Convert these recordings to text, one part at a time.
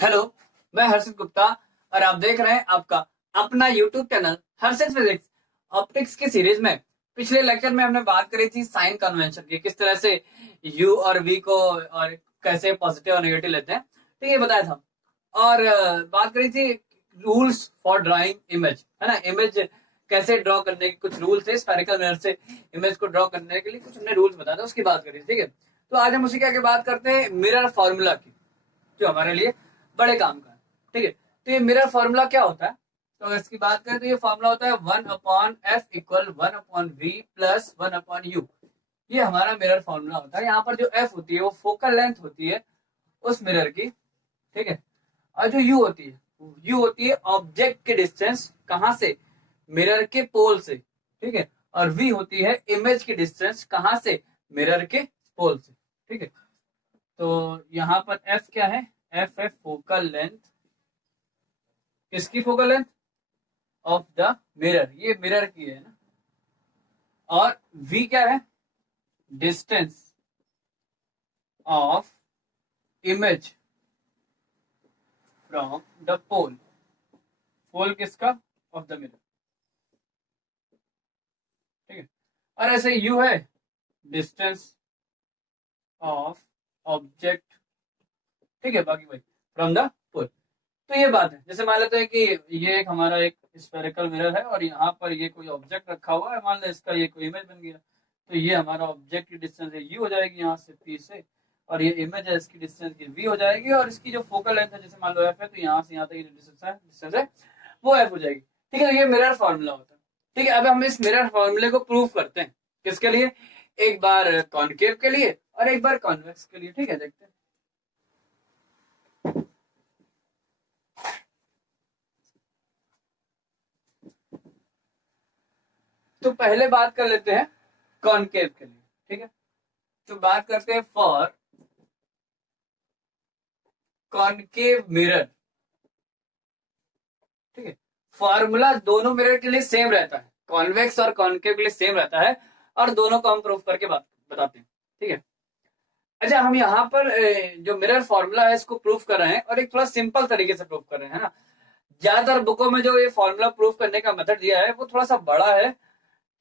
Hello, मैं हर्षित गुप्ता और आप देख रहे हैं आपका अपना यूट्यूब चैनल हर्षित फिजिक्स ऑप्टिक्स की सीरीज में। पिछले लेक्चर में हमने बात करी थी साइन कन्वेंशन की, किस तरह से यू और वी को और कैसे पॉजिटिव और नेगेटिव लेते हैं, तो ये बताया था। और बात करी थी रूल्स फॉर ड्राइंग इमेज, है ना। इमेज कैसे ड्रॉ करने के कुछ रूल्स थे, स्फेरिकल मिरर से इमेज को ड्रॉ करने के लिए कुछ हमने रूल्स बताया था, उसकी बात करी, ठीक है। तो आज हम उसी के आगे बात करते हैं मिरर फॉर्मूला की, जो हमारे लिए बड़े काम का है, ठीक है। तो ये मिरर फॉर्मूला क्या होता है, तो इसकी बात करें तो ये फॉर्मूला होता है 1/f equal 1/v plus 1/u। ये हमारा मिरर फॉर्मूला होता है। यहाँ पर जो f होती है वो फोकल लेंथ होती है उस मिरर की, ठीक है। और जो u होती है ऑब्जेक्ट की डिस्टेंस, कहां से, मिरर के पोल से, ठीक है। और v होती है इमेज की डिस्टेंस, कहां से, मिरर के पोल से, ठीक है। तो यहाँ पर f क्या है, f है फोकल लेंथ, किसकी focal length, of the mirror, ये मिरर की है ना। और v क्या है, distance of image from the pole, pole किसका, ऑफ द मिरर, ठीक है। और ऐसे u है डिस्टेंस ऑफ ऑब्जेक्ट, ठीक है, बाकी भाई फ्रॉम द पोल। तो ये बात है, जैसे मान लेते हैं कि ये एक हमारा एक स्फेरिकल मिरर है और यहाँ पर ये कोई ऑब्जेक्ट रखा हुआ है, मान लो इसका ये कोई इमेज बन गया, तो ये हमारा ऑब्जेक्ट की डिस्टेंस है यू हो जाएगी यहाँ से पी से, और ये इमेज है इसकी डिस्टेंस की वी हो जाएगी, और इसकी जो फोकल लेंथ है जैसे मान लो एफ है, तो यहाँ से यहाँ तक डिस्टेंस है वो एफ हो जाएगी, ठीक है। तो ये मिरर फॉर्मूला होता है, ठीक है। अब हम इस मिरर फॉर्मूले को प्रूव करते हैं, किसके लिए, एक बार कॉनकेव के लिए और एक बार कॉन्वेक्स के लिए, ठीक है। देखते हैं। तो पहले बात कर लेते हैं कॉनकेव के लिए, ठीक है। तो बात करते हैं फॉर कॉनकेव मिरर, ठीक है। फॉर्मूला दोनों मिरर के लिए सेम रहता है, कॉन्वेक्स और कॉनकेव के लिए सेम रहता है, और दोनों को हम प्रूव करके बताते हैं, ठीक है। अच्छा, हम यहाँ पर जो मिरर फॉर्मूला है इसको प्रूफ कर रहे हैं, और एक थोड़ा सिंपल तरीके से प्रूफ कर रहे हैं, है ना। ज्यादातर बुकों में जो ये फॉर्मूला प्रूफ करने का मेथड दिया है वो थोड़ा सा बड़ा है,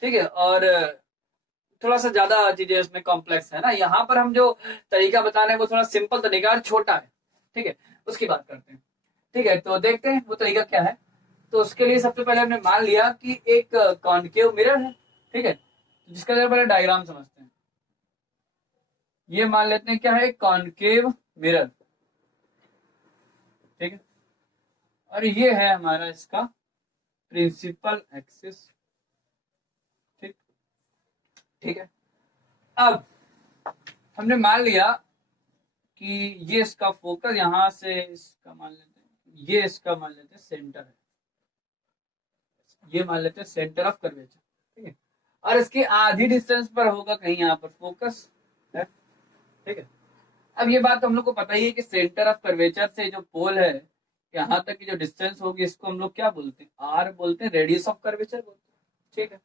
ठीक है, और थोड़ा सा ज्यादा चीजें इसमें कॉम्प्लेक्स है ना। यहाँ पर हम जो तरीका बता रहे हैं वो थोड़ा सिंपल तरीका और छोटा है, ठीक है। उसकी बात करते हैं, ठीक है। तो देखते हैं वो तरीका क्या है। तो उसके लिए सबसे पहले हमने मान लिया कि एक कॉनकेव मिरर है, ठीक है, जिसका जरा पहले डायग्राम समझते हैं। ये मान लेते हैं क्या है, कॉनकेव मिरर, ठीक है। और ये है हमारा इसका प्रिंसिपल एक्सिस, ठीक, ठीक है। अब हमने मान लिया कि ये इसका फोकस यहां से इसका मान लेते हैं, ये इसका मान लेते हैं सेंटर है, ये मान लेते हैं सेंटर ऑफ कर्वेचर, ठीक है। और इसकी आधी डिस्टेंस पर होगा कहीं यहाँ पर फोकस है, ठीक है। अब ये बात हम लोग को पता ही है कि सेंटर ऑफ कर्वेचर से जो पोल है यहाँ तक की जो डिस्टेंस होगी इसको हम लोग क्या बोलते हैं, आर बोलते हैं, रेडियस ऑफ कर्वेचर बोलते हैं, ठीक है।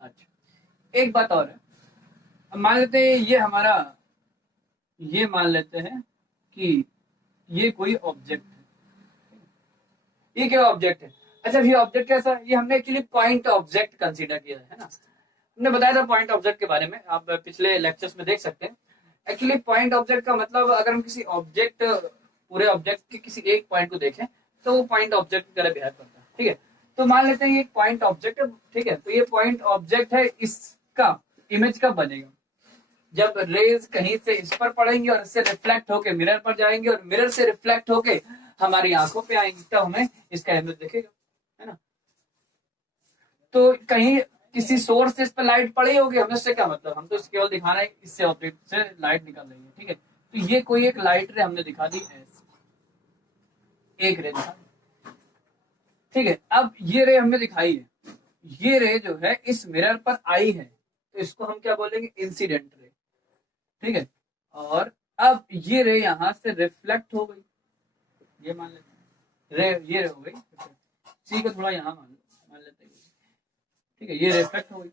अच्छा, एक बात और है, अब मान लेते हैं ये हमारा, ये मान लेते हैं कि ये कोई ऑब्जेक्ट है, ये क्या ऑब्जेक्ट है। अच्छा, ये ऑब्जेक्ट कैसा है, ये हमने एक्चुअली पॉइंट ऑब्जेक्ट कंसीडर किया है ना। हमने बताया था पॉइंट ऑब्जेक्ट के बारे में, आप पिछले लेक्चर्स में देख सकते हैं। एक्चुअली पॉइंट ऑब्जेक्ट का मतलब, अगर हम किसी ऑब्जेक्ट, पूरे ऑब्जेक्ट के किसी एक पॉइंट को देखें तो वो पॉइंट ऑब्जेक्ट की तरह बिहेव करता है, ठीक है। तो मान लेते हैं ये एक पॉइंट ऑब्जेक्ट है, ठीक है। तो ये पॉइंट ऑब्जेक्ट है, इसका इमेज कब बनेगा, जब रेज कहीं से इस पर पड़ेंगे और इससे रिफ्लेक्ट होके मिरर पर जाएंगे और मिरर से रिफ्लेक्ट होके हमारी आंखों पे आएंगे, तब हमें इसका इमेज दिखेगा, है ना। तो कहीं किसी सोर्स से इस पर लाइट पड़ी होगी, हमें इससे क्या मतलब, हम तो केवल दिखाना है इससे ऑब्जेक्ट से लाइट निकल रही है, ठीक है। तो ये कोई एक लाइट रे हमने दिखा दी, एक रे दिखा दी, ठीक है। अब ये रे हमने दिखाई है, ये रे जो है इस मिरर पर आई है, तो इसको हम क्या बोलेंगे, इंसिडेंट रे, ठीक है। और अब ये रे यहां से रिफ्लेक्ट हो गई, ये मान लेते हैं रे, ये रे हो गई, सी को थोड़ा यहाँ मान लेते हैं, ठीक है, ये रिफ्लेक्ट हो गई।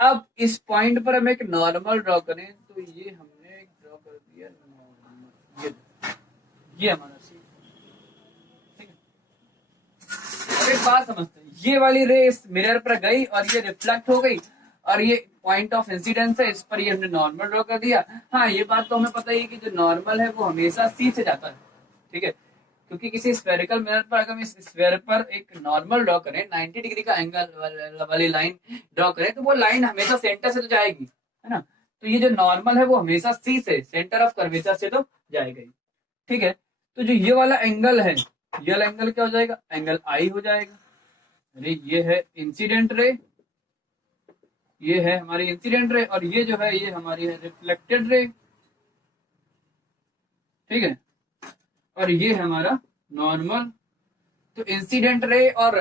अब इस पॉइंट पर हम एक नॉर्मल ड्रॉ करें, तो ये हमने ड्रॉ कर दिया नॉर्मल, ये हमारा सी, बात समझते हैं, ये वाली रे इस मिरर पर गई और ये रिफ्लेक्ट हो गई और ये पॉइंट ऑफ इंसिडेंस है, इस पर ये हमने नॉर्मल ड्रॉ कर दिया। हाँ, ये बात तो हमें पता ही है कि जो नॉर्मल है वो हमेशा सी से जाता है, ठीक है, क्योंकि किसी स्फेरिकल मिरर पर अगर हम इस स्फेयर पर एक नॉर्मल ड्रॉ करें, 90 डिग्री का एंगल वाली लाइन ड्रॉ करें, तो वो लाइन हमेशा सेंटर से तो जाएगी, है ना। तो ये जो नॉर्मल है वो हमेशा सी से, सेंटर ऑफ कर्वेचर से तो जाएगा ही, ठीक है। तो जो ये वाला एंगल है, ये वाला एंगल क्या हो जाएगा, एंगल आई हो जाएगा। अरे ये है इंसिडेंट रे, ये है हमारी इंसिडेंट रे, और ये जो है ये हमारी है रिफ्लेक्टेड रे, ठीक है, और ये है हमारा नॉर्मल। तो इंसिडेंट रे और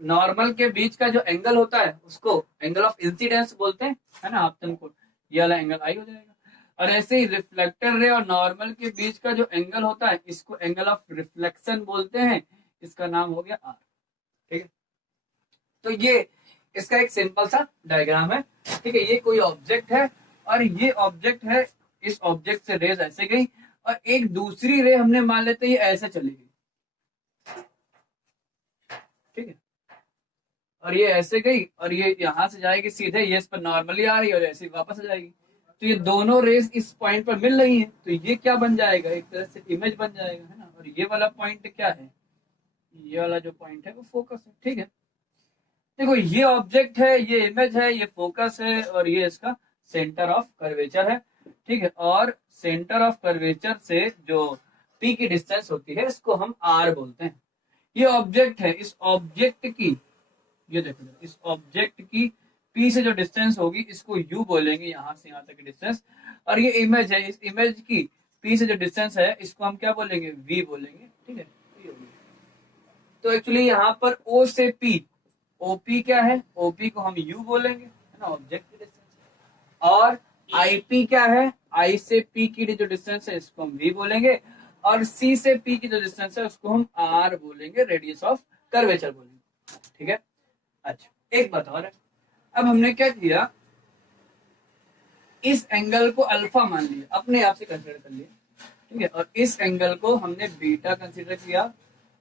नॉर्मल के बीच का जो एंगल होता है उसको एंगल ऑफ इंसिडेंस बोलते हैं, है ना, आपतन को, ये वाला एंगल आई हो जाएगा। और ऐसे ही रिफ्लेक्टेड रे और नॉर्मल के बीच का जो एंगल होता है इसको एंगल ऑफ रिफ्लेक्शन बोलते हैं, इसका नाम हो गया आर, ठीक है। तो ये इसका एक सिंपल सा डायग्राम है, ठीक है। ये कोई ऑब्जेक्ट है और ये ऑब्जेक्ट है, इस ऑब्जेक्ट से रेज ऐसे गई और एक दूसरी रे हमने मान लेते ये ऐसे चली गई, ठीक है, और ये ऐसे गई और ये यहां से जाएगी सीधे, ये इस पर नॉर्मली आ रही है और ऐसे वापस आ जाएगी। तो ये दोनों रेज इस पॉइंट पर मिल रही हैं, तो ये क्या बन जाएगा, एक तरह से इमेज बन जाएगा, है ना। और ये वाला पॉइंट क्या है, ये वाला जो पॉइंट है वो फोकस है, ठीक है। देखो ये ऑब्जेक्ट है, ये इमेज है, ये फोकस है और ये इसका सेंटर ऑफ कर्वेचर है, ठीक है। और सेंटर ऑफ कर्वेचर से जो पी की डिस्टेंस होती है इसको हम आर बोलते हैं। ये ऑब्जेक्ट है, इस ऑब्जेक्ट की, ये देखो इस ऑब्जेक्ट की पी से जो डिस्टेंस होगी इसको यू बोलेंगे, यहां से यहां तक की डिस्टेंस। और ये इमेज है, इस इमेज की पी से जो डिस्टेंस है इसको हम क्या बोलेंगे, वी बोलेंगे, ठीक है। तो एक्चुअली यहाँ पर ओ से पी, ओपी क्या है, ओपी को हम यू बोलेंगे, है ना, ऑब्जेक्ट की डिस्टेंस। और आईपी क्या है, आई से पी की जो डिस्टेंस है इसको हम वी बोलेंगे, और सी से पी की जो डिस्टेंस है उसको हम आर बोलेंगे, रेडियस ऑफ कर्वेचर बोलेंगे, ठीक है। अच्छा, एक बात और है, अब हमने क्या किया, इस एंगल को अल्फा मान लिया, अपने आप से कंसिडर कर लिया, ठीक है, और इस एंगल को हमने बीटा कंसिडर किया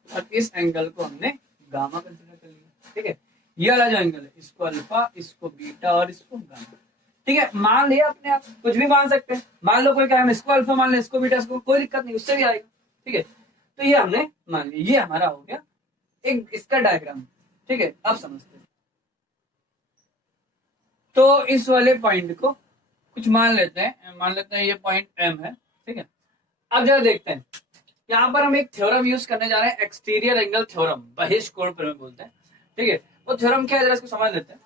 और इस एंगल को हमने गामा कंसिडर कर लिया, ठीक है। ये वाला जो एंगल है इसको अल्फा, इसको बीटा और इसको गामा, ठीक है। मान लिया अपने आप, कुछ भी मान सकते हैं, मान लो कोई क्या, हम इसको अल्फा मान ले, इसको बीटा, इसको कोई दिक्कत नहीं, उससे भी आएगा, ठीक है। तो ये हमने मान लिया, ये हमारा हो गया एक इसका डायग्राम, ठीक है। अब समझते हैं, तो इस वाले पॉइंट को कुछ मान लेते हैं ये पॉइंट एम है, ठीक है। अब जरा देखते हैं, यहाँ पर हम एक थ्योरम यूज करने जा रहे हैं, एक्सटीरियर एंगल थ्योरम, बहिष्कोण प्रमेय बोलते हैं, ठीक है। वो थ्योरम क्या है जरा इसको समझ लेते हैं,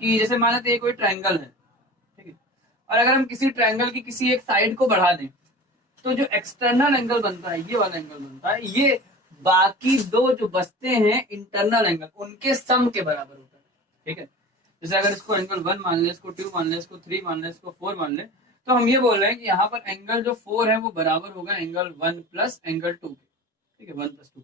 कि जैसे मान लेते हैं कोई ट्रायंगल है, ठीक है, और अगर हम किसी ट्रायंगल की किसी एक साइड को बढ़ा दें तो जो एक्सटर्नल एंगल बनता है, ये वाला एंगल बनता है, ये बाकी दो जो बचते हैं इंटरनल एंगल उनके सम के बराबर होता है, ठीक है। जैसे अगर इसको एंगल 1 मान ले, इसको 2 मान ले, इसको 3 मान ले, इसको 4 मान ले, तो हम ये बोल रहे हैं कि यहाँ पर एंगल जो 4 है वो बराबर होगा एंगल 1 प्लस एंगल 2 के, ठीक है, 1 प्लस 2।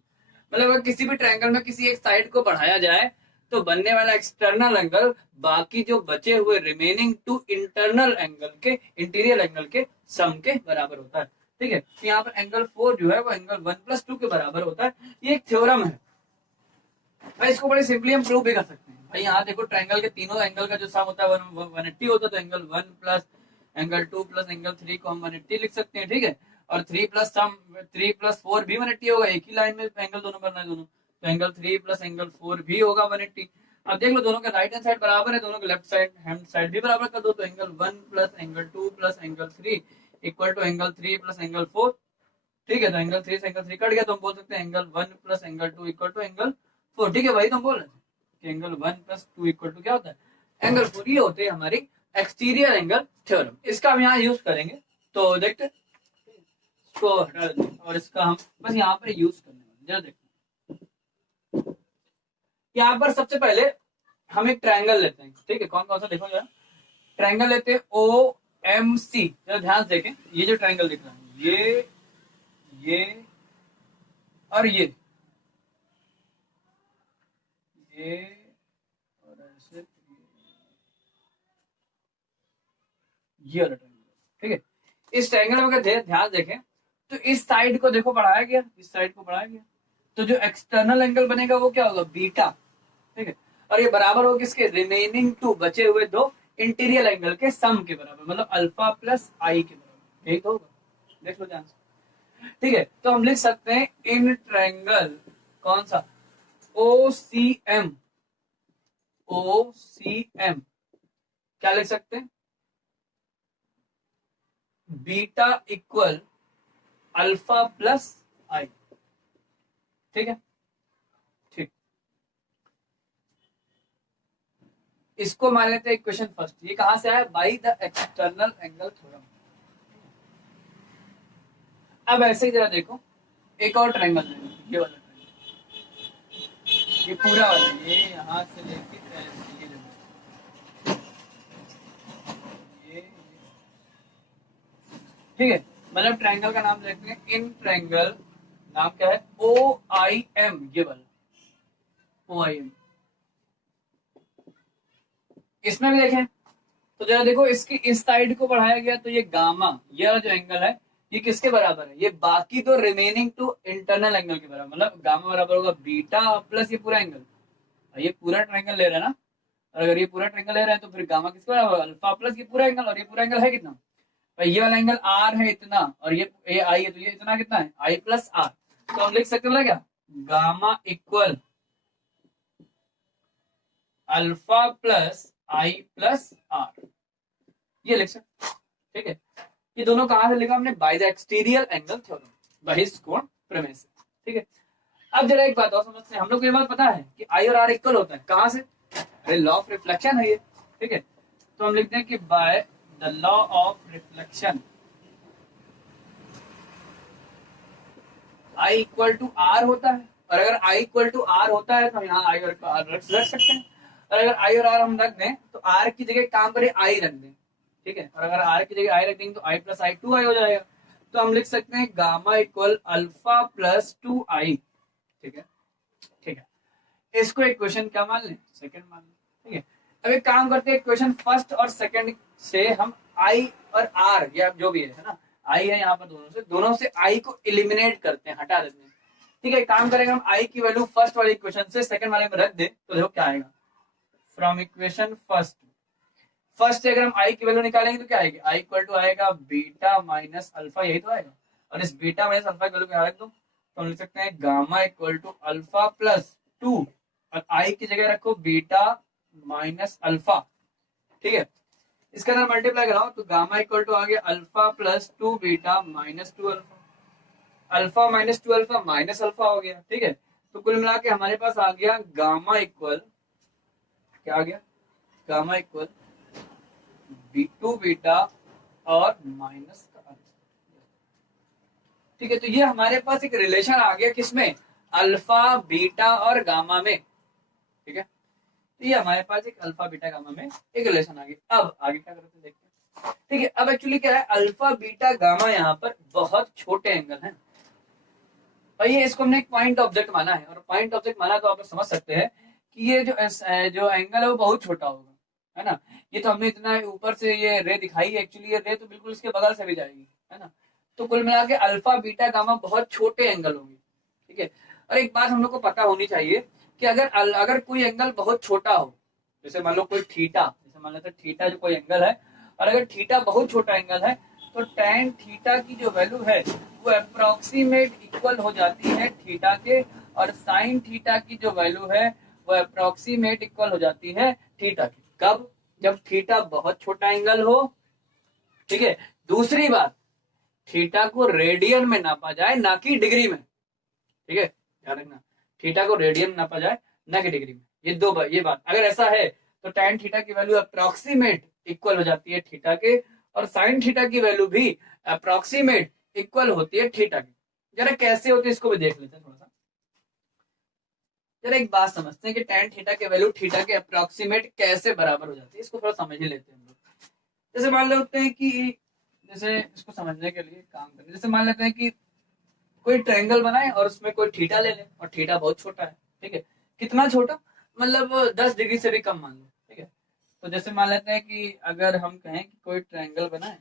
मतलब अगर किसी भी ट्रायंगल में किसी एक साइड को बढ़ाया जाए तो बनने वाला एक्सटर्नल एंगल बाकी जो बचे हुए रिमेनिंग टू इंटरनल एंगल के, इंटीरियर एंगल के सम के बराबर होता है, ठीक है। तो यहाँ पर एंगल 4 जो है वो एंगल 1 प्लस 2 के बराबर होता है। ये एक थ्योरम है भाई, इसको बड़े सिंपली हम प्रूव भी कर सकते हैं भाई। यहाँ देखो ट्रायंगल के तीनों एंगल का जो सम होता है 180 होता है, तो angle 1 plus angle 2 plus angle 3 को हम 180 लिख सकते हैं, ठीक है। और 3 प्लस 4 भी 180 होगा, एक ही लाइन में एंगल दोनों बनना है दोनों, तो एंगल 3 प्लस एंगल 4 भी होगा 180। अब देख लो दोनों का राइट हैंड साइड बराबर है, दोनों के लेफ्ट साइड हैंड साइड भी बराबर कर दो, तो angle 1 plus angle 2 plus angle 3 equal to angle 3 plus angle 4, ठीक है। तो एंगल 3 से एंगल 3 कट गया, तो हम बोल सकते हैं angle 1 plus angle 2 equal to angle 4, ठीक है भाई। तो हम बोल रहे थे कि एंगल 1 प्लस 2 इक्वल टू क्या होता है, एंगल 4। ये होते हैं हमारी एक्सटीरियर एंगल थ्योरम, इसका हम यहाँ यूज करेंगे। तो देखते इसको हटा देते हैं और इसका हम बस यहाँ पर यूज करने वाले, जरा देखते। यहाँ पर सबसे पहले हम एक ट्रायंगल लेते हैं, ठीक है। कौन कौन सा देखो जरा, ट्रायंगल लेते हैं ओ एम सी, जरा ध्यान से देखें, ये जो ट्रायंगल दिख रहा है ये और ये और ऐसे ये वाला ट्रायंगल, ठीक है। इस ट्रायंगल में अगर ध्यान देखें तो इस साइड को देखो बढ़ाया गया, इस साइड को बढ़ाया गया, तो जो एक्सटर्नल एंगल बनेगा वो क्या होगा, बीटा, ठीक है, और ये बराबर हो किसके, रिमेनिंग टू, बचे हुए दो इंटीरियर एंगल के सम के बराबर, मतलब अल्फा प्लस आई के बराबर, यही तो होगा। देख लो ध्यान से। ठीक है, तो हम लिख सकते हैं इन ट्रायंगल कौन सा, ओ सी एम, ओ सी एम क्या लिख सकते हैं, बीटा इक्वल अल्फा प्लस आई। ठीक है, ठीक, इसको मान लेते हैं इक्वेशन फर्स्ट। ये कहां से आया, by the external angle theorem. अब ऐसे ही जरा देखो, एक और ट्रायंगल ले लो, ये वाला ट्रायंगल, ये पूरा वाला, ये यहां से लेके ऐसे ये ये, ठीक है, मतलब ट्रायंगल का नाम देखते हैं इन ट्रायंगल, नाम क्या है, ओ आई एम, ये वाला ओ आई एम। इसमें भी देखें तो जरा देखो, इसकी इस साइड को बढ़ाया गया तो ये गामा, ये वाला जो एंगल है ये किसके बराबर है, ये बाकी तो रिमेनिंग टू इंटरनल एंगल के बराबर, मतलब गामा बराबर होगा बीटा प्लस ये पूरा एंगल। ये पूरा ट्रायंगल ले रहा है ना, और अगर ये पूरा ट्रायंगल ले रहा है तो फिर गामा किसके बराबर, अल्फा प्लस ये पूरा एंगल, और ये पूरा एंगल है कितना, भाई ये वाला एंगल आर है इतना, और ये आई है, तो ये इतना कितना है, आई प्लस आर। तो हम लिख सकते हैं क्या, gamma equal alpha plus I plus R, ये लिख सकते। ठीक है, ये दोनों कहां से लिखा हमने, by the exterior angle theorem, बहिष्कोण प्रमेय से। ठीक है, अब जरा एक बात और समझते हैं, हम लोग को ये बात पता है कि आई और आर इक्वल होता है, कहां से, अरे लॉ ऑफ रिफ्लेक्शन है ये। ठीक है, तो हम लिखते हैं कि by the law of reflection I equal to R होता है, और अगर आई इक्वल टू आर होता है तो हम यहाँ आई और आर रख सकते हैं, और अगर आई और आर हम रख दें तो आर की जगह काम करें आई रख दें। ठीक है, और अगर आर की जगह आई रख देंगे तो आई प्लस आई टू आई हो जाएगा। तो हम लिख सकते हैं gamma equal alpha plus two I. ठीक है, ठीक है, इसको इक्वेशन क्या मान लें, सेकंड मान लें। ठीक है, अब एक काम करते हैं, इक्वेशन फर्स्ट और सेकंड से हम आई और आर या जो भी है ना, आई है यहाँ पर, दोनों से आई को एलिमिनेट करते हैं, हटा देते हैं। ठीक है, काम करेंगे हम आई की वैल्यू फर्स्ट वाले इक्वेशन से सेकंड वाले में रख दे तो देखो क्या आएगा, फ्रॉम इक्वेशन फर्स्ट, फर्स्ट से अगर हम आई की वैल्यू निकालेंगे तो क्या आएगी, आई इक्वल टू आएगा बीटा माइनस अल्फा, यही तो आएगा, और इस बीटा माइनस अल्फा की वैल्यू क्या रख दो, तो हम लिख सकते हैं gamma equal to alpha plus two, और आई की जगह रखो बीटा माइनस अल्फा। ठीक है, इसके अंदर मल्टीप्लाई कराओ तो गामा इक्वल टू आ गया alpha plus to beta minus two alpha, alpha minus two alpha minus alpha हो गया। ठीक है, तो कुल मिला के हमारे पास आ गया गामा इक्वल, क्या आ गया, गामा इक्वल टू बीटा और माइनस का अल्फा। ठीक है, तो ये हमारे पास एक रिलेशन आ गया किसमें, अल्फा बीटा और गामा में। ठीक है, तो ये हमारे पास एक अल्फा बीटा गामा में एक रिलेशन आ गया। अब आगे क्या करते हैं देखते हैं। ठीक है, अब एक्चुअली क्या है, अल्फा बीटा गामा यहाँ पर बहुत छोटे एंगल हैं, और ये इसको हमने एक पॉइंट ऑब्जेक्ट माना है, और पॉइंट ऑब्जेक्ट माना तो आप समझ सकते हैं कि ये जो एंगल है वो बहुत छोटा होगा, है ना। ये तो हमने इतना ऊपर से ये रे दिखाई है, एक्चुअली ये रे तो बिल्कुल इसके बगल से भी जाएगी, है ना। तो कुल मिला के अल्फा बीटा गामा बहुत छोटे एंगल होंगे। ठीक है, और एक बात हम लोग को पता होनी चाहिए कि अगर कोई एंगल बहुत छोटा हो, जैसे मान लो कोई थीटा, जैसे मान लेते थीटा जो कोई एंगल है, और अगर थीटा बहुत छोटा एंगल है तो tan थीटा की जो वैल्यू है वो अप्रोक्सीमेट इक्वल हो जाती है थीटा के, और साइन थीटा की जो वैल्यू है वो अप्रोक्सीमेट इक्वल हो जाती है थीटा की। कब, जब थीटा बहुत छोटा एंगल हो। ठीक है, दूसरी बात, थीटा को रेडियन में नापा जाए ना कि डिग्री में। ठीक है, ध्यान रखना, थीटा को रेडियन में नापा जाए ना कि डिग्री में, ये बात अगर ऐसा है तो tan थीटा की वैल्यू अप्रोक्सीमेट इक्वल हो जाती है थीटा के, और साइन थीटा की वैल्यू भी अप्रोक्सीमेट इक्वल होती है थीटा की। जरा कैसे होती है इसको भी देख लेते हैं थोड़ा सा। जरा एक बात समझते हैं कि tan थीटा की वैल्यू थीटा के अप्रोक्सीमेट कैसे बराबर हो जाती है, इसको थोड़ा समझ ही लेते हैं हम लोग। जैसे मान लेते हैं कि, जैसे इसको समझने के लिए काम करें, जैसे मान लेते हैं कि कोई ट्रायंगल बनाए और उसमें कोई थीटा ले ले, और थीटा बहुत छोटा है। ठीक है, कितना छोटा, मतलब 10 डिग्री से भी कम मान लो। ठीक है, तो जैसे मान लेते हैं कि अगर हम कहें कि कोई ट्रायंगल बनाए,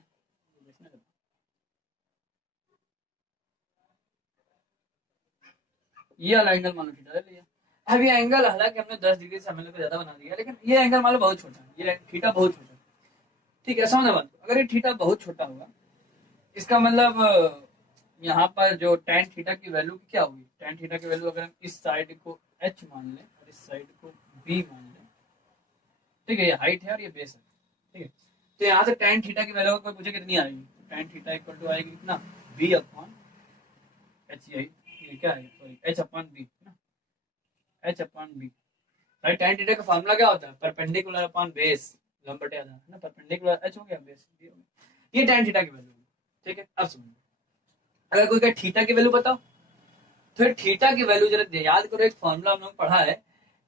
ये वाला एंगल मान लो थीटा ले लिया, अब ये एंगल हालांकि हमने 10 डिग्री से हमें लोग ज्यादा बना दिया, लेकिन ये एंगल मान लो बहुत छोटा है, ये थीटा बहुत छोटा है, ठीक है, समझ बात। अगर ये थीटा बहुत छोटा होगा, इसका मतलब यहाँ पर जो tan थीटा की वैल्यू क्या होगी, tan थीटा की वैल्यू अगर हम इस साइड को h मान लें और इस साइड को b मान लें, ठीक है, ये हाइट है और ये बेस है, ठीक है, तो यहाँ से tan थीटा की वैल्यू कोई पूछे कितनी आएगी, tan थीटा इक्वल टू आएगी कितना, b अपॉन h, ये क्या है, sorry h upon b, h upon b। भाई tan थीटा का फार्मूला क्या होता है, परपेंडिकुलर अपॉन बेस, लंब बटे आधा, है ना, परपेंडिकुलर h हो गया, बेस b हो गया, ये tan थीटा की वैल्यू, ठीक है। अब समझो, अगर कोई कहे थीटा की वैल्यू बताओ, फिर थीटा की वैल्यू जरा याद करो, एक फॉर्मूला हम लोग पढ़ा है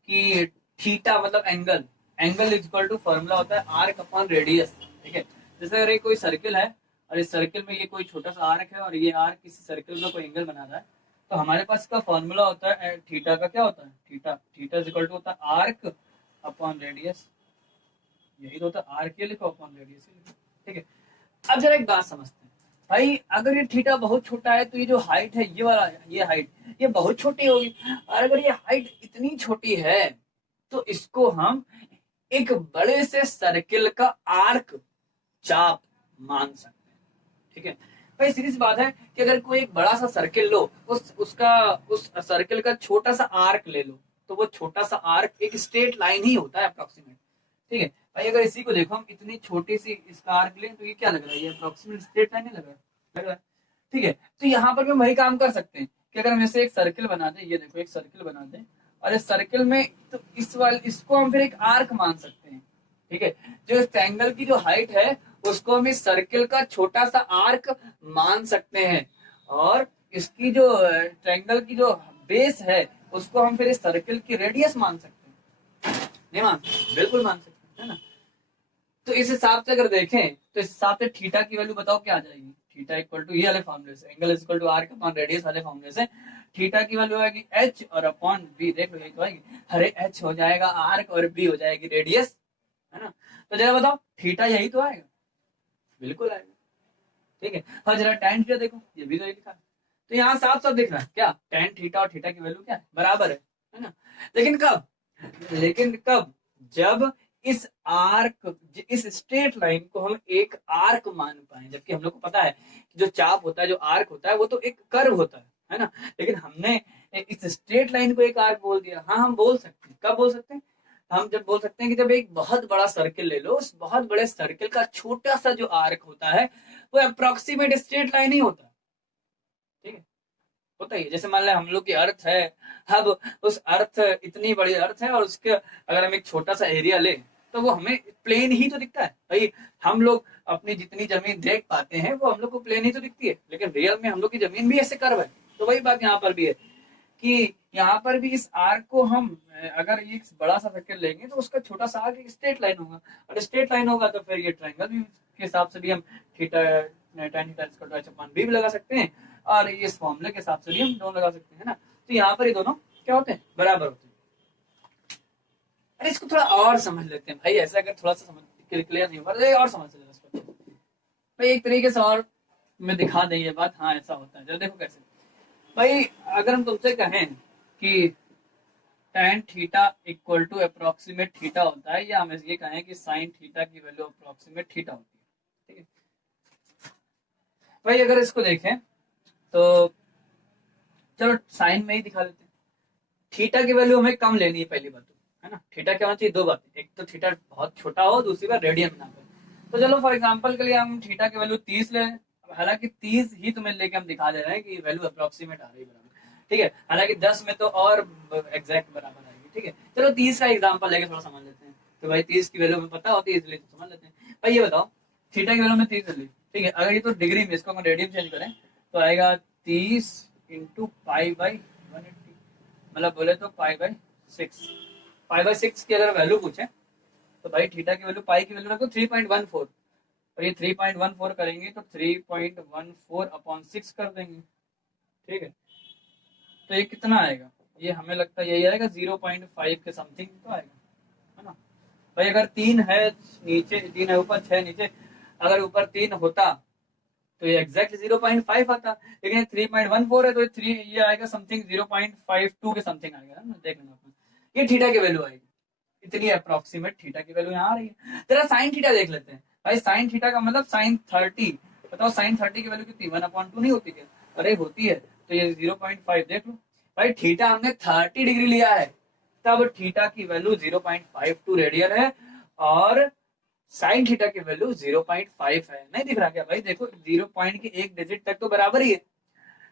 कि थीटा मतलब angle, angle equal to formula होता है आर्क अपॉन रेडियस, ठीक है। जैसे अगर ये कोई सर्किल है और इस सर्किल में ये कोई छोटा सा आर्क है और ये आर्क किसी सर्किल में कोई एंगल बना रहा है, तो हमारे पास का फॉर्मूला होता है थीटा का, क्या होता है, थीटा, थीटा इक्वल टू होता है आर्क अपॉन रेडियस, यही तो होता है, आर्क ये लिखो अपॉन रेडियस लिखो, ठीक है। अब जरा एक बात समझते हैं भाई, अगर ये थीटा बहुत छोटा है तो ये जो हाइट है, ये वाला, ये हाइट, ये बहुत छोटी होगी, और अगर ये हाइट इतनी छोटी है तो इसको हम एक बड़े से सर्किल का आर्क, चाप मान सकते हैं, ठीक है। भाई सीधी सी बात है कि अगर कोई एक बड़ा सा सर्किल लो, उस सर्किल का छोटा सा आर्क ले लो, तो वो छोटा सा आर्क एक स्ट्रेट लाइन ही होता है अप्रोक्सीमेट, ठीक है। भाई अगर इसी को देखो हम, इतनी छोटी सी इसका आर्क लें तो ये क्या लग रहा है, ये अप्रोक्सीमेट स्ट्रेट लाइन नहीं लग रहा है, ठीक है। तो यहाँ पर भी हम वही काम कर सकते हैं कि अगर हम इसे एक सर्किल बना दें, ये देखो एक सर्किल बना दें, और इस सर्किल में तो इसको हम फिर एक आर्क मान सकते हैं, ठीक है। जो ट्रायंगल की जो हाइट है उसको हम इस सर्किल का छोटा सा आर्क मान सकते हैं, और इसकी जो ट्रायंगल की जो बेस है उसको हम फिर इस सर्किल की रेडियस मान सकते हैं, नहीं मान सकते, बिल्कुल मान सकते हैं, है ना। तो इस हिसाब से अगर देखें तो इस हिसाब से थीटा की वैल्यू बताओ क्या आ जाएगी, थीटा इक्वल टू ये वाले फॉर्मूले से, angle is equal to arc upon radius वाले फॉर्मूले से थीटा की वैल्यू आएगी h और अपॉन b, देख लो यही तो आएगी, अरे h हो जाएगा आर्क और b हो जाएगी रेडियस, है ना। तो जरा बताओ थीटा यही तो आएगा, बिल्कुल आएगा, ठीक है। हाँ जरा tan थीटा देखो, ये भी तो लिखा है, तो यहाँ साफ साफ दिख रहा है क्या, tan थीटा और थीटा की वैल्यू क्या है, बराबर है ना। लेकिन कब, जब इस आर्क, इस स्ट्रेट लाइन को हम एक आर्क मान पाए, जबकि हम लोग को पता है कि जो चाप होता है, जो आर्क होता है, वो तो एक कर्व होता है ना, लेकिन हमने इस स्ट्रेट लाइन को एक आर्क बोल दिया। हाँ हम बोल सकते हैं, कब बोल सकते हैं, हम जब बोल सकते हैं कि जब एक बहुत बड़ा सर्किल ले लो, उस बहुत बड़े सर्किल का छोटा सा जो आर्क होता है वो अप्रोक्सीमेट स्ट्रेट लाइन ही होता है, ठीक है, होता ही है। जैसे मान लें हम लोग की अर्थ है, अब उस अर्थ, इतनी बड़ी अर्थ है और उसके अगर हम एक छोटा सा एरिया ले तो वो हमें प्लेन ही तो दिखता है भाई, हम लोग अपनी जितनी जमीन देख पाते हैं वो हम लोग को प्लेन ही तो दिखती है, लेकिन रियल में हम लोग की जमीन भी ऐसे कर्व है। तो वही बात यहाँ पर भी है कि यहाँ पर भी इस आर्क को हम अगर एक बड़ा सा सर्कल लेंगे तो उसका छोटा सा आर्क एक स्ट्रेट लाइन होगा, और स्ट्रेट लाइन होगा तो फिर ये ट्रायंगल भी के हिसाब से भी हम theta tan theta equal to h upon b भी लगा सकते हैं, और इस फॉर्मूले के हिसाब से भी हम दोनों लगा सकते हैं ना। तो यहाँ पर ये दोनों क्या होते हैं, बराबर होते हैं। अरे इसको थोड़ा और समझ लेते हैं भाई, ऐसा अगर थोड़ा सा समझ क्लियर नहीं होगा और समझ लेना इसको भाई, एक तरीके से और मैं दिखा दें ये बात, हाँ ऐसा होता है, जरा देखो कैसे भाई। अगर हम तुमसे कहें कि tan theta equal to approximate theta होता है, या हम ये कहें कि sin थीटा की वैल्यू अप्रोक्सीमेट थीटा होती है, ठीक है भाई। अगर इसको देखें तो चलो साइन में ही दिखा देते हैं, थीटा की वैल्यू हमें कम लेनी है पहली बात, है ना। थीटा क्या होना चाहिए, दो बातें, एक तो थीटा बहुत छोटा हो, दूसरी बात रेडियन में ना हो। तो चलो फॉर एग्जांपल के लिए हम थीटा की वैल्यू 30 ले, हालांकि 30 ही तुम्हें लेके हम दिखा दे रहे हैं कि वैल्यू अप्रोक्सीमेट आ रही है बराबर, ठीक है, हालांकि 10 में तो और एग्जैक्ट बराबर आएगी, ठीक है। चलो 30 का एग्जाम्पल लेके थोड़ा समझ लेते हैं, तो भाई 30 की वैल्यू हमें पता होती है इसलिए तो समझ लेते हैं। भाई ये बताओ थीटा की वैल्यू में 30 ली, ठीक है, अगर ये तो डिग्री में, इसको हम रेडियन चेंज करें तो आएगा 30 इंटू पाई बाई 180, मतलब बोले तो पाई बाई 6, पाई बाई 6 की अगर वैल्यू पूछे तो भाई थीटा की वैल्यू, पाई की वैल्यू रखो 3.14, और ये 3.14 करेंगे तो 3.14 अपॉन 6 कर देंगे, ठीक है। तो ये कितना आएगा, ये हमें लगता है यही आएगा 0.5 के समथिंग तो आएगा, है ना भाई। अगर 3 है नीचे, 3 है ऊपर, 6 नीचे, अगर ऊपर 3 होता तो ये एग्जैक्ट 0.5 आता, लेकिन 3.14 है तो 3 ये आएगा समथिंग 0.52 के समथिंग आएगा ना, देख लेना अपना। ये थीटा की वैल्यू आएगी, इतनी अप्रोक्सीमेट थीटा की वैल्यू यहाँ आ रही है। जरा साइन थीटा देख लेते हैं भाई, साइन थीटा का मतलब साइन 30, बताओ साइन 30 की वैल्यू कितनी 1/2 नहीं होती क्या? अरे होती है, तो ये 0.5 देख लो भाई, थीटा हमने 30 डिग्री लिया है, तब थीटा की वैल्यू 0.52 रेडियन है और साइन थीटा की वैल्यू 0.5 है। नहीं दिख रहा क्या भाई? देखो 0 पॉइंट के एक डिजिट तक तो बराबर ही है,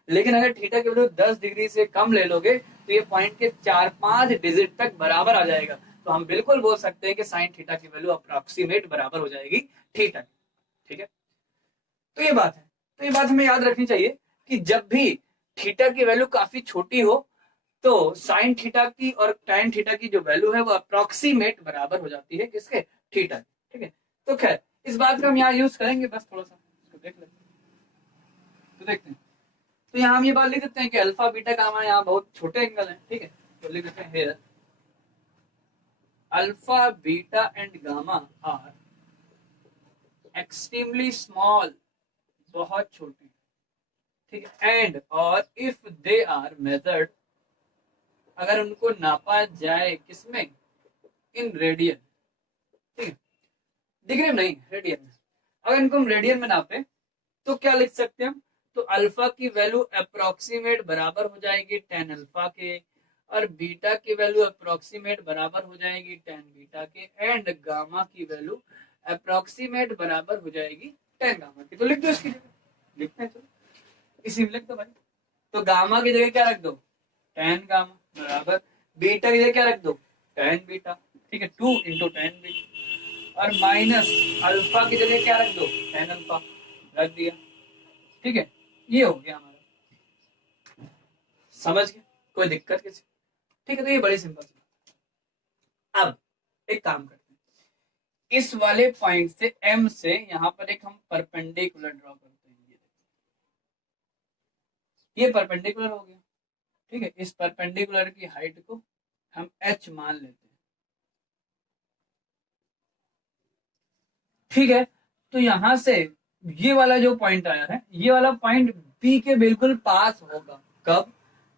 लेकिन अगर थीटा की वैल्यू 10 डिग्री से कम ले लोगे तो ये पॉइंट के 4-5 डिजिट तक बराबर आ जाएगा। तो हम बिल्कुल बोल सकते हैं कि साइन थीटा की वैल्यू अप्रोक्सीमेट बराबर हो जाएगी थीटा। ठीक है, तो ये बात है, तो ये बात हमें याद रखनी चाहिए कि जब भी थीटा की वैल्यू काफी छोटी हो तो साइन थीटा की और टैन थीटा की जो वैल्यू है वो अप्रोक्सीमेट बराबर हो जाती है किसके? थीटा। ठीक है, तो खैर इस बात का हम यहाँ यूज करेंगे, बस थोड़ा सा इसको देख लेते हैं। तो देखते हैं, तो यहाँ हम ये बात लिख देते हैं कि अल्फा बीटा गामा यहाँ बहुत छोटे एंगल हैं। ठीक है, तो लिख देते हैं here alpha beta and gamma are extremely small, बहुत छोटे। ठीक है, एंड और इफ दे आर मेजर्ड, अगर उनको नापा जाए किसमें? In radian. ठीक है, डिग्री में नहीं, रेडियन में। अगर इनको हम रेडियन में नापे तो क्या लिख सकते हैं हम? तो अल्फा की वैल्यू अप्रोक्सीमेट बराबर हो जाएगी tan अल्फा के, और बीटा की वैल्यू अप्रोक्सीमेट बराबर हो जाएगी tan बीटा के, एंड गामा की वैल्यू अप्रोक्सीमेट बराबर हो जाएगी tan गामा की। तो लिख दो इसकी जगह, लिखते हैं, चलो इसी में लिख दो भाई। तो गामा की जगह क्या रख दो? tan गामा बराबर बीटा की जगह क्या रख दो? tan beta. ठीक है, 2 इंटू tan बीटा, और माइनस अल्फा की जगह क्या रख दो? tan अल्फा रख दिया। ठीक है, ये हो गया हमारा, समझ गए? कोई दिक्कत किसी? ठीक है, तो ये बड़ी सिंपल सी। अब एक काम करते हैं, इस वाले पॉइंट से M से यहाँ पर एक हम परपेंडिकुलर ड्रॉ करते हैं। ये परपेंडिकुलर हो गया। ठीक है, इस परपेंडिकुलर की हाइट को हम h मान लेते हैं। ठीक है, तो यहां से ये वाला जो पॉइंट आया है, ये वाला पॉइंट P के बिल्कुल पास होगा। कब?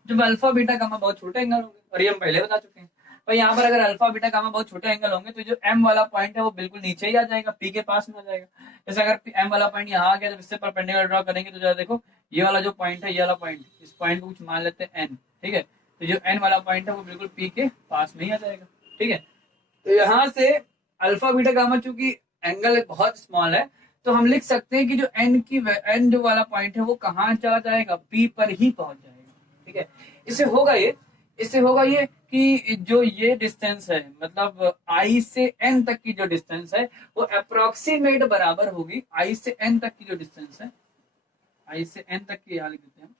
जब अल्फा बीटा गामा बहुत छोटे एंगल होंगे, और ये हम पहले बता चुके हैं। और यहाँ पर अगर अल्फा बीटा गामा बहुत छोटे एंगल होंगे तो जो M वाला पॉइंट है वो बिल्कुल नीचे ही आ जाएगा, P के पास में आ जाएगा। जैसे अगर M वाला पॉइंट यहाँ आ गया, जब इससे परपेंडिकुलर ड्रॉ करेंगे तो जरा देखो, ये वाला जो पॉइंट है, ये वाला पॉइंट, इस पॉइंट को कुछ मान लेते हैं N। ठीक है, तो जो N वाला पॉइंट है वो बिल्कुल P के पास में ही आ जाएगा। ठीक है, तो यहाँ से अल्फा बीटा गामा चूंकि एंगल बहुत स्मॉल है, तो हम लिख सकते हैं कि जो एन जो वाला पॉइंट है वो कहाँ चला जाएगा? पी पर ही पहुंच जाएगा। ठीक है, इससे होगा ये कि जो ये डिस्टेंस है, मतलब आई से एन तक की जो डिस्टेंस है वो अप्रोक्सीमेट बराबर होगी आई से एन तक की जो डिस्टेंस है, आई से एन तक की, यहाँ लिख देते हैं,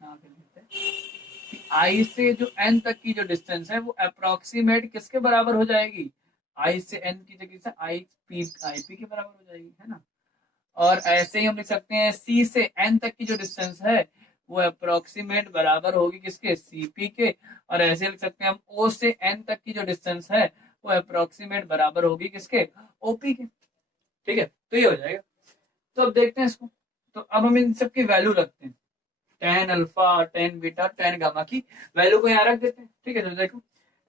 यहाँ पे लिखते हैं आई से जो एन तक की जो डिस्टेंस है वो अप्रोक्सीमेट किसके बराबर हो जाएगी? आई से एन की जगह से आई पी के बराबर हो जाएगी, है ना। और ऐसे ही हम लिख सकते हैं सी से एन तक की जो डिस्टेंस है वो अप्रोक्सीमेट बराबर होगी किसके? सीपी के। और ऐसे लिख सकते हैं हम ओ से एन तक की जो डिस्टेंस है वो अप्रोक्सीमेट बराबर होगी किसके? ओपी के। ठीक है, तो ये हो जाएगा। तो अब देखते हैं इसको, तो अब हम इन सब की वैल्यू रखते हैं, tan alpha, tan beta, tan gamma की वैल्यू को यहाँ रख देते हैं। ठीक है, तो देखो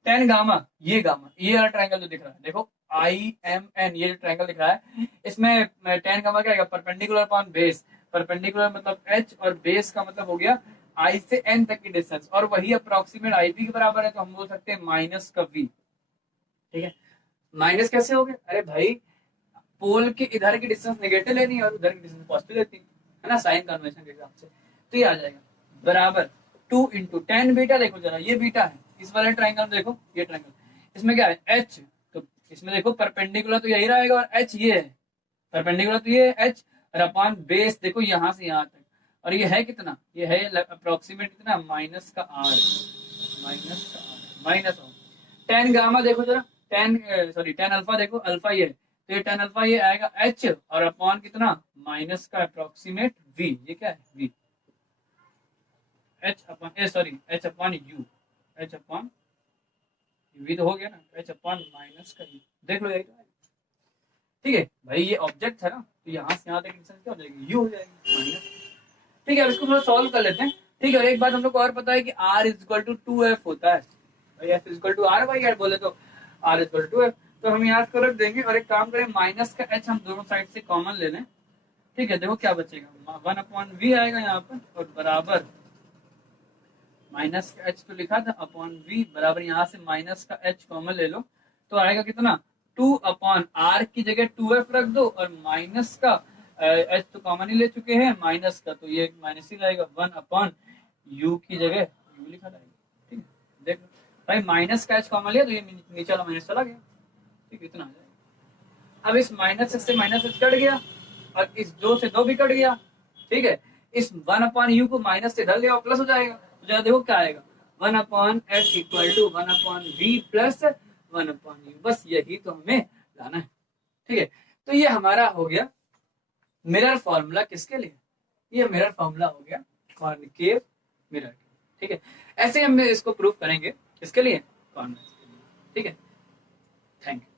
tan गामा, ये वाला ट्रायंगल जो दिख रहा है, देखो IMN, ये जो ट्रायंगल दिख रहा है, इसमें tan गामा क्या आएगा? Perpendicular upon base. परपेंडिकुलर मतलब h और बेस का मतलब हो गया I से n तक की डिस्टेंस, और वही अप्रोक्सीमेट IP के बराबर है, तो हम बोल सकते हैं माइनस का V। ठीक है, माइनस कैसे हो गया? अरे भाई पोल के इधर की डिस्टेंस नेगेटिव लेनी है और उधर की डिस्टेंस पॉजिटिव लेती है ना, साइन कन्वेंशन के हिसाब से। तो ये आ जाएगा बराबर 2 इंटू tan बीटा। देखो जरा, ये बीटा है, इस वाले ट्रायंगल में देखो, ये ट्रायंगल, इसमें क्या है? h, तो इसमें देखो परपेंडिकुलर तो यही रहेगा, और h ये है, परपेंडिकुलर तो ये है h, और अपॉन बेस देखो यहाँ से यहाँ तक, और ये है कितना? ये है अप्रोक्सीमेट कितना? माइनस का r, माइनस tan गामा देखो जरा, tan अल्फा देखो, अल्फा ये है, तो ये tan अल्फा ये आएगा h, और अपॉन कितना? माइनस का अप्रोक्सीमेट v। ये क्या है? v, h upon u, h upon v तो हो गया ना, h अपॉन माइनस का u, देख लो यही तो है। ठीक है भाई, ये ऑब्जेक्ट है ना, तो यहाँ से यहाँ तक डिस्टेंस क्या हो जाएगी? u हो जाएगी माइनस। ठीक है, अब इसको थोड़ा सॉल्व कर लेते हैं। ठीक है, और एक बात हम लोग को और पता है कि r is equal to 2f होता है, F equal to R why R बोले तो आर इक्वल टू एफ, तो हम यहाँ को रख देंगे और एक काम करें माइनस का एच हम दोनों साइड से कॉमन ले लें। ठीक है, देखो क्या बचेगा, 1/v आएगा यहाँ पर और बराबर माइनस का एच तो लिखा था अपॉन वी बराबर यहाँ से माइनस का एच कॉमन ले लो तो आएगा कितना 2/r की जगह 2f रख दो और माइनस का एच तो कॉमन ही ले चुके हैं माइनस का, तो ये माइनस ही रहेगा 1/u की जगह u लिखा जाएगा। ठीक है, देख भाई माइनस का एच कॉमन लिया तो ये नीचे वाला माइनस चला गया। ठीक है, इतना आ जाएगा। अब इस माइनस से माइनस एच कट गया और इस 2 से 2 भी कट गया। ठीक है, इस 1/u को माइनस से इधर ले आओ प्लस हो जाएगा, तो जरा देखो क्या आएगा 1/f equal to 1/v plus 1/u, बस यही तो हमें लाना है। ठीक है, तो ये हमारा हो गया मिरर फॉर्मूला किसके लिए, ये मिरर फॉर्मूला हो गया कॉनकेव मिरर। ठीक है, ऐसे हम इसको प्रूव करेंगे किसके लिए, कॉन्वेक्स के लिए। ठीक है, थैंक यू।